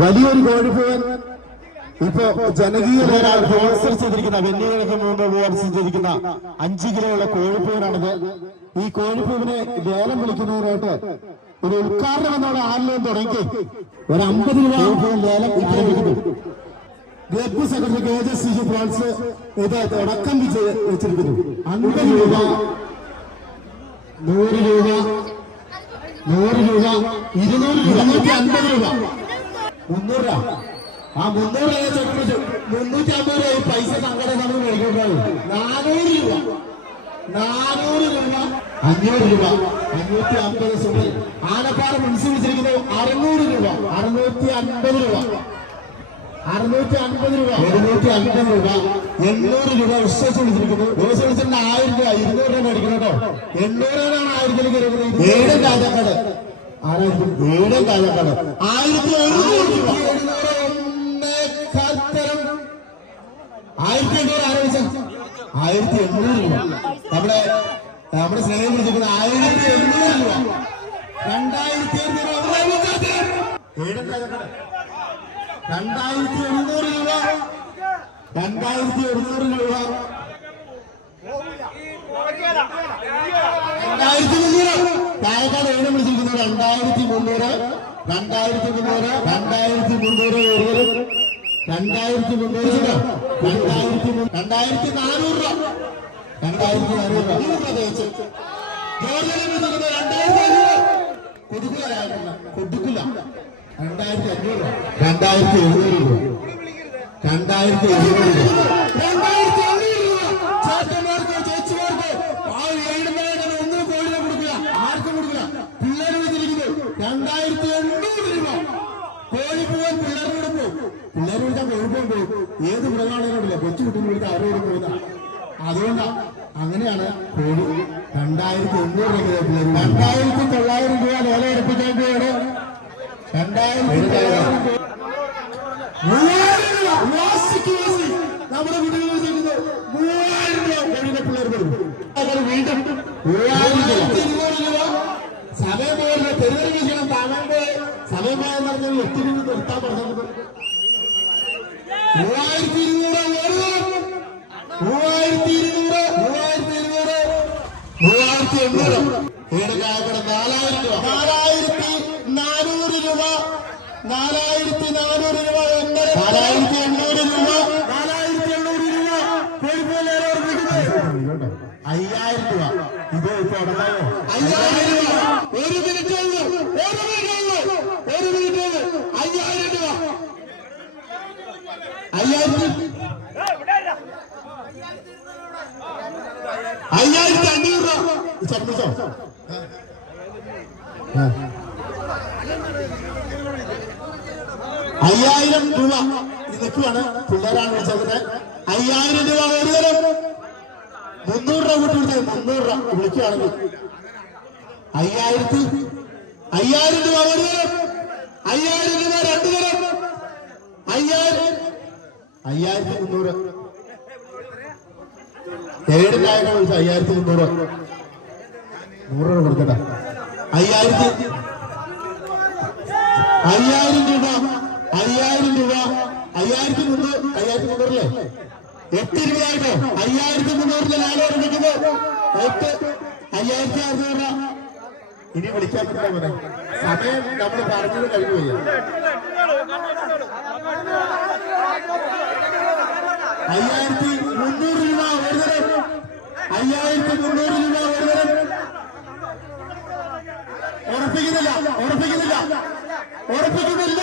വലിയൊരു കോഴിപ്പൂവൻ ഇപ്പോ ജനകീയ നേരാൾ സ്പോൺസർ ചെയ്തിരിക്കുന്ന വെല്ലുവിളിക്ക് മുമ്പ് സ്പോൺസർ ചെയ്തിരിക്കുന്ന അഞ്ച് കിലോയുള്ള കോഴിപ്പൂവിനാണിത്. ഈ കോഴിപ്പൂവിനെ ലേലം വിളിക്കുന്നതിനായിട്ട് ഒരു ഉദ്ഘാടനം എന്നുള്ള ആരിലും തുടങ്ങി. ഒരു അമ്പത് രൂപ ലേലം ഇപ്പോൾ വിളിക്കുന്നു. Club secretary K J Siju Frans ഇത് തുടക്കം വെച്ചിരിക്കുന്നു. അൻപത് രൂപ. നൂറ് രൂപ. നൂറ് രൂപ. ഇരുന്നൂറ് ഇരുന്നൂറ്റി അൻപത് രൂപ. മുന്നൂറ് രൂപ. ആ മുന്നൂറ് രൂപ ചെക്ക് മുന്നൂറ്റി അമ്പത് രൂപ പൈസ സംഘടന നമ്മൾ മേടിക്കുന്നത് നാനൂറ് രൂപ. നാനൂറ് രൂപ. അഞ്ഞൂറ് രൂപ. അഞ്ഞൂറ്റി അമ്പത് സുഹൃത്ത്. ആലപ്പാട് മുൻസിൽ വെച്ചിരിക്കുന്നത് അറുന്നൂറ് രൂപ. അറുന്നൂറ്റി അൻപത് രൂപ. അറുന്നൂറ്റി അൻപത് രൂപ. എഴുന്നൂറ്റി അൻപത് രൂപ. എണ്ണൂറ് രൂപ വിശ്വസിച്ച് വിളിച്ചിരിക്കുന്നു. ദിവസം ആയിരം രൂപ. ഇരുന്നൂറ് രൂപ മേടിക്കണം കേട്ടോ. രൂപയാണ് ആയിരത്തിലേക്ക് വരുന്നത്. ഏഴും രാജാക്കാട് ആരായിരിക്കും വീടും രാജാക്കാട് ആയിരത്തി ആയിരത്തി എണ്ണൂറ് ആലോചിച്ച ആയിരത്തി എണ്ണൂറ് രൂപ. നമ്മുടെ നമ്മുടെ സ്നേഹം വിളിച്ചിരിക്കുന്നത് ആയിരത്തി എണ്ണൂറ് രൂപ. രണ്ടായിരത്തി രണ്ടായിരത്തി എഴുന്നൂറ് രൂപ. രണ്ടായിരത്തി എഴുന്നൂറ് രൂപ. രണ്ടായിരത്തി മുന്നൂറ്. താഴെക്കാട് ഏഴ് വിളിച്ചിരിക്കുന്നത്? രണ്ടായിരത്തി മുന്നൂറ് രണ്ടായിരത്തി മുന്നൂറ് രണ്ടായിരത്തി മുന്നൂറ് ഒരു രണ്ടായിരത്തി മുന്നൂറ് രണ്ടായിരത്തി രണ്ടായിരത്തി നാനൂറ് രൂപ. രണ്ടായിരത്തി നാനൂറ് രണ്ടായിരത്തി അഞ്ഞൂറ്. രണ്ടായിരത്തി എഴുന്നൂറ് രൂപ. രണ്ടായിരത്തി എഴുന്നൂറ് രൂപ. രണ്ടായിരത്തി എണ്ണൂറ് രൂപ ചേട്ടന്മാർക്ക് ചേച്ചിമാർക്ക് ആ ഏഴുമായിട്ട് ഒന്നും കോഴിനെ കൊടുക്കില്ല ആർക്കും കൊടുക്കില്ല പിള്ളേർ വിളിച്ചിരിക്കുന്നു രണ്ടായിരത്തി എണ്ണൂറ് രൂപ കോഴി പോവാൻ പിള്ളേർ കൊടുക്കും പിള്ളേർ പോകും ഏത് മൃഗാളികളോടില്ല കൊച്ചു കുട്ടികൾ വിളിച്ചാൽ അവരോട് പോകുന്ന. അതുകൊണ്ടാ അങ്ങനെയാണ് കോഴി രണ്ടായിരത്തി എണ്ണൂറ് രൂപ രണ്ടായിരത്തി തൊള്ളായിരം രൂപ വില എടുപ്പിക്കാൻ പോയത് രണ്ടായിരത്തി മൂവായിരം രൂപ. വാശിക്ക് വാശി നമ്മുടെ കുട്ടികൾ വെച്ചിരിക്കുന്നത് മൂവായിരം രൂപ. പിള്ളേർ വീണ്ടും മൂവായിരത്തി ഇരുന്നൂറ് രൂപ സമയം പോയല്ലോ തെരുവൽ വിഷയം താങ്ങാൻ പോയി സമയം പോയെന്ന് പറഞ്ഞാൽ എട്ട് മിനിറ്റ് നിർത്താൻ പറഞ്ഞത് മൂവായിരത്തി ഇരുന്നൂറ് മൂവായിരത്തി ഇരുന്നൂറ് മൂവായിരത്തി ഇരുന്നൂറ് മൂവായിരത്തി എണ്ണൂറ് ഏടുകായക്കട നാലായിരം രൂപ. നാലായിരത്തി നാനൂറ് രൂപ. നാലായിരത്തി നാനൂറ് രൂപ. നാലായിരത്തി എണ്ണൂറ് രൂപ നാലായിരത്തി എണ്ണൂറ് രൂപ അയ്യായിരം രൂപ. ഇത് ഇപ്പൊ അയ്യായിരം രൂപ. ഒരു മിനിറ്റ് ഉള്ളൂ ഒരു മിനിറ്റ് ഉള്ളൂ ഒരു മിനിറ്റ് ഉള്ളൂ അയ്യായിരം രൂപ അയ്യായിരത്തി അഞ്ഞൂറ് രൂപ. അയ്യായിരം രൂപ. ഇതൊക്കെയാണ് പിള്ളേരാണ് വിളിച്ചതിന് അയ്യായിരം രൂപ ഒരു തരം. മുന്നൂറ് രൂപ കൂട്ടി വിളിച്ചത് മുന്നൂറ് രൂപ. വിളിക്കുകയാണെങ്കിൽ. അയ്യായിരത്തി അയ്യായിരം രൂപ ഒരു തരം. അയ്യായിരം രൂപ രണ്ടുതരം അയ്യായിരം അയ്യായിരത്തി മുന്നൂറ് ഏഴ് നായകനെ വിളിച്ച അയ്യായിരത്തി മുന്നൂറ് നൂറ് രൂപ കൊടുക്കട്ടെ. അയ്യായിരത്തി അയ്യായിരം രൂപ അയ്യായിരം രൂപ അയ്യായിരത്തി മുന്നൂറ് അയ്യായിരത്തി മുന്നൂറില്ലേ എട്ട് രൂപയായിട്ടോ? അയ്യായിരത്തി മുന്നൂറിന്റെ ലാഭം എടുക്കുന്നത് എട്ട് അയ്യായിരത്തി അറുന്നൂറ് ഇനി വിളിക്കാൻ പറ്റില്ല പറയാം സമയം നമ്മൾ പറഞ്ഞത് കഴിഞ്ഞു പോയി. അയ്യായിരത്തി മുന്നൂറ് രൂപ ഒരു തരം അയ്യായിരത്തി മുന്നൂറ് രൂപ ഒരു ഉറപ്പിക്കുന്നില്ല. ഉറപ്പിക്കുന്നില്ല. ഉറപ്പിക്കുന്നില്ല.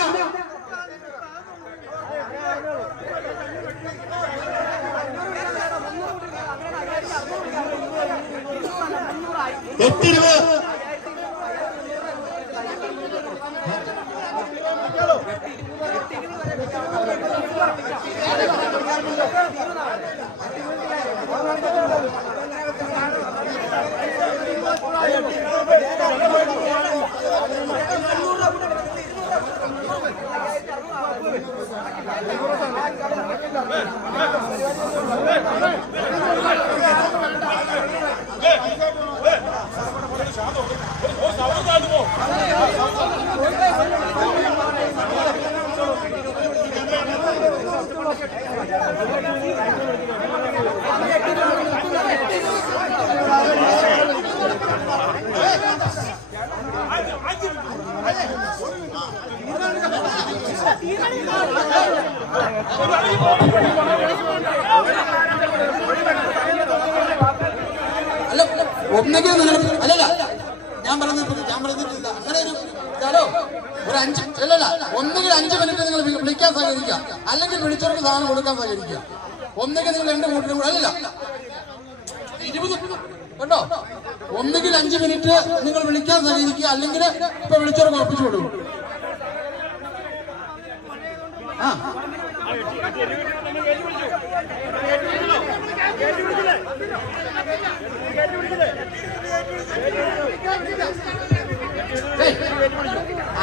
ഒന്നെങ്കിൽ നിങ്ങൾ അല്ലല്ല ഞാൻ പറഞ്ഞിട്ട് ഞാൻ പറഞ്ഞിട്ടില്ല. അങ്ങനെ ഒരു ഹലോ ഒരു അഞ്ച് അല്ലല്ല ഒന്നുകിൽ അഞ്ച് മിനിറ്റ് നിങ്ങൾ വിളിക്കാൻ സഹകരിക്കുക. അല്ലെങ്കിൽ വിളിച്ചവർക്ക് സാധനം കൊടുക്കാൻ സഹകരിക്കുക. ഒന്നെങ്കിൽ നിങ്ങൾ രണ്ട് കൂട്ടിന് കൂടെ അല്ലല്ല. ഇരുപത് കേട്ടോ ഒന്നെങ്കിൽ അഞ്ച് മിനിറ്റ് നിങ്ങൾ വിളിക്കാൻ സഹകരിക്കുക. അല്ലെങ്കിൽ ഇപ്പൊ വിളിച്ചവർക്ക് ഉറപ്പിച്ചു കൊടുക്കും. ആ.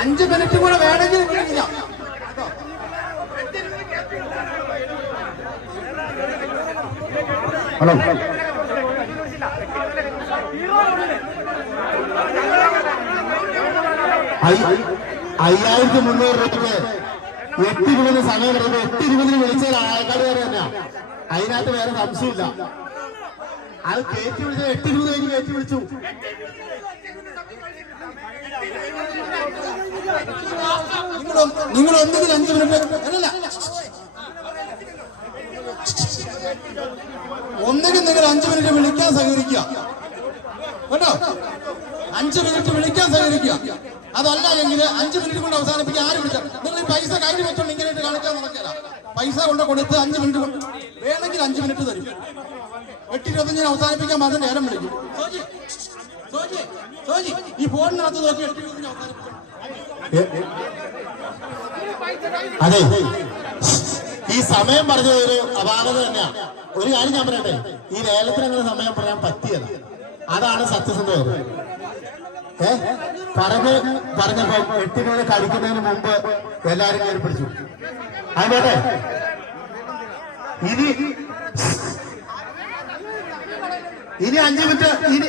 അഞ്ച് മിനിറ്റ് കൂടെ വേണമെങ്കിൽ വിളിക്കില്ല ഹലോ. അയ്യായിരത്തി മുന്നൂറ് രൂപ എട്ട് ഇരുപതിന് സമയം എട്ട് ഇരുപതിന് വിളിച്ചാൽ ആൾക്കാർ വേറെ തന്നെയാ അതിനകത്ത് വേറെ സംശയമില്ല. അത് കയറ്റി വിളിച്ച എട്ട് രൂപ കഴിഞ്ഞ് കയറ്റി വിളിച്ചു. നിങ്ങൾ നിങ്ങൾ അഞ്ചു മിനിറ്റ് അല്ലല്ല. ഒന്നിനും നിങ്ങൾ അഞ്ച് മിനിറ്റ് വിളിക്കാൻ സഹകരിക്കുക. കേട്ടോ? അഞ്ച് മിനിറ്റ് വിളിക്കാൻ സഹകരിക്കുക. അതല്ല എങ്കിൽ അഞ്ചു മിനിറ്റ് കൊണ്ട് അവസാനിപ്പിക്കുക ആര് വിളിച്ചാൽ നിങ്ങൾ ഈ പൈസ കയ്യിൽ വെച്ചോണ്ട് ഇങ്ങനെ കാണിക്കാൻ നടക്കില്ല. പൈസ കൊണ്ട് കൊടുത്ത് അഞ്ചു മിനിറ്റ് കൊണ്ട് വേണമെങ്കിൽ അഞ്ചു മിനിറ്റ് തരും. എട്ട് ഇരുപത്തഞ്ചിന് അവസാനിപ്പിക്കാൻ മാത്രം നേരം വിളിക്കും. ഈ ഫോണിനകത്ത് നോക്കി എട്ട് ഇരുപത്തഞ്ചിന് അതെ. ഈ സമയം പറഞ്ഞത് ഒരു അപാകത തന്നെയാ. ഒരു കാര്യം ഞാൻ പറയട്ടെ. ഈ ലേലത്തിന് അങ്ങനെ സമയം പറയാൻ പറ്റിയല്ല അതാണ് സത്യസന്ധത. ഏ? പറഞ്ഞ് പറഞ്ഞപ്പോ എട്ടിനോട് കടിക്കുന്നതിന് മുമ്പ് എല്ലാരും കയറി പിടിച്ചു. അതിനോട്ടെ ഇനി ഇനി അഞ്ചു മിനിറ്റ് ഇനി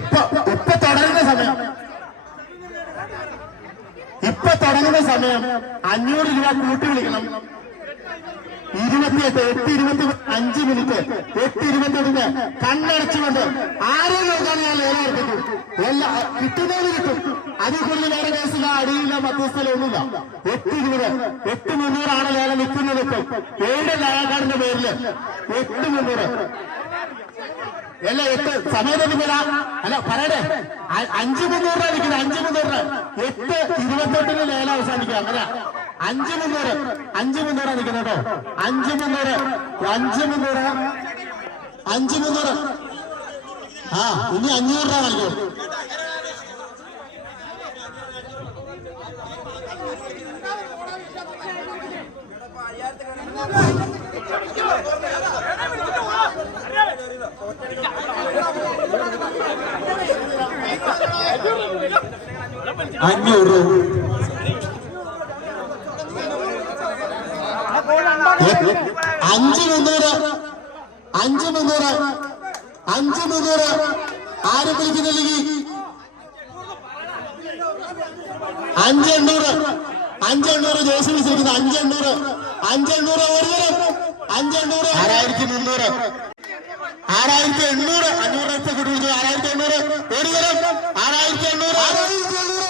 ഇപ്പൊ ഇപ്പൊ തുടങ്ങുന്ന സമയം. ഇപ്പൊ തുടങ്ങുന്ന സമയം അഞ്ഞൂറ് രൂപ കൂട്ടി വിളിക്കണം. ഇരുപത്തിയെട്ട് എട്ട് ഇരുപത്തി അഞ്ച് മിനിറ്റ് എട്ട് ഇരുപത്തെട്ടിന് കണ്ണടച്ചുകൊണ്ട് ആരെയും നോക്കാണ് ഞാൻ ഏറെ അർപ്പിച്ചു എല്ലാ കിട്ടുന്നത് കിട്ടും. അതിൽ കൂടുതൽ വേറെ കേസില്ല അടിയില്ല മധ്യസ്ഥല ഒന്നുമില്ല. എട്ട് ഇരുപത് എട്ട് മുന്നൂറാണ് ലേലം നിൽക്കുന്നത് ഇപ്പം. ഏഴ് ലേലക്കാരന്റെ പേരിൽ എട്ട് മുന്നൂറ്. അല്ല എട്ട്. സമയത്തെടുക്കില്ല അല്ല പറയട്ടെ അഞ്ചു മുന്നൂറ് രൂപ നിൽക്കുന്നത് അഞ്ച് മുന്നൂറ് എട്ട് ഇരുപത്തെട്ടിന് ലേലം അവസാനിക്കുക. അങ്ങനെ അഞ്ചു മുന്നൂറ്. അഞ്ചു മുന്നൂറാ നിൽക്കുന്നത് കേട്ടോ. അഞ്ച് മുന്നൂറ്. അഞ്ചു മുന്നൂറ്. അഞ്ചു മുന്നൂറ്. ആ ഇനി അഞ്ഞൂറ് രൂപ നൽകും അഞ്ഞൂറ് അഞ്ച് മുന്നൂറ് അഞ്ച് മുന്നൂറ് അഞ്ച് മുന്നൂറ്. ആരും വിളിക്കുന്നില്ലെങ്കിൽ? അഞ്ച് എണ്ണൂറ്. അഞ്ച് ജേഴ്സി ജോസി വിളിച്ചിരിക്കുന്നത് അഞ്ചെണ്ണൂറ് അഞ്ചെണ്ണൂറ് അഞ്ചെണ്ണൂറ് ഒരു തരം അഞ്ച് എണ്ണൂറ് ആറായിരത്തി മുന്നൂറ്. ആറായിരത്തി എണ്ണൂറ് അഞ്ഞൂറ് ആറായിരത്തി എണ്ണൂറ് ഒരു തരം ആറായിരത്തി എണ്ണൂറ്. ആറായിരത്തി എണ്ണൂറ്.